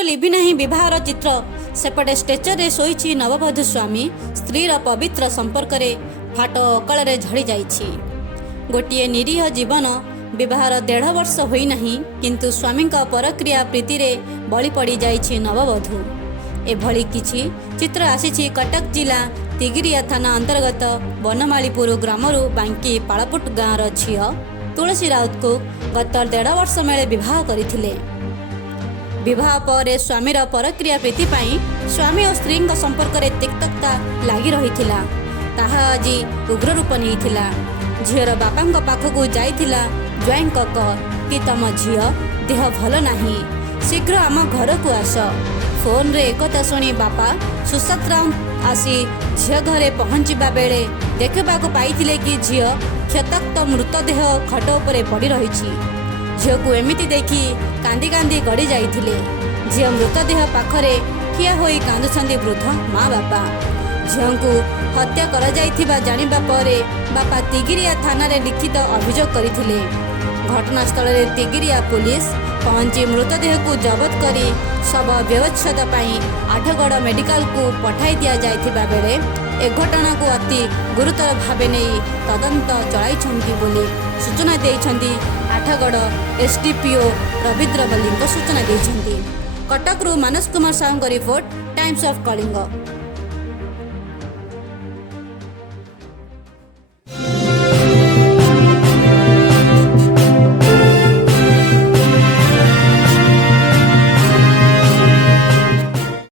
Photo लिभि नहीं विवाहर चित्र सेपटे स्टेचर शोई नवबधू स्वामी स्त्रीर पवित्र संपर्क फाट अकाल झड़ी जाइछि। गोटे निरीह जीवन विवाहर 1.5 वर्ष होईना किंतु स्वामी परक्रिया प्रीति बलि पड़ जाइछि नवबधू। एभली किछि चित्र आसी कटक जिला तिगिरिया थाना अंतर्गत बनमालीपुर ग्रामरू बांकी पालपुट गाँवर झील तुलसी राउत को गत 1.5 वर्ष मेले विवाह करथिले। विवाह पर स्वामीर परक्रिया प्रीति स्वामी और स्त्री संपर्क में तिक्तता लगी रही ताहा आज उग्र रूप नहीं। झीर बापा पाखक जाइथिला ज्वाईं कह कि तम झी देह भल नहीं, शीघ्र आम घर को आस। फोन रे एकता शुणी बापा सुशांत राउत आसी झी घरे पहुँचवा बेले देखा पाई कि झी क्षतक्त मृतदेह खट उपरे पड़ रही। झील को एमिति देखी कांदी कांदी गड़ी जाइथिले। झी मृतदेह पाखरे ठिया होई कांदुछंती वृद्ध माँ बापा। झील को हत्या करा जाइथिबा जानिबा परे बापा तिगिरिया थाना रे लिखित अभियोग करथिले। घटनास्थल रे तिगिरिया पुलिस पहुंची मृतदेह को जबत करी शव व्यवच्छेद पाई आठगड़ मेडिकल को पठाई दिया जाइथिबा बेले ए घटना को अति गुरुतर भावे नहीं तदंत चलाइछंती बोली सूचना देइछंती आठगड़ sdpo रविद्र मल्लिक सूचना देइछंती। कटक रु Manas Kumar Sahu report Times of Kalinga.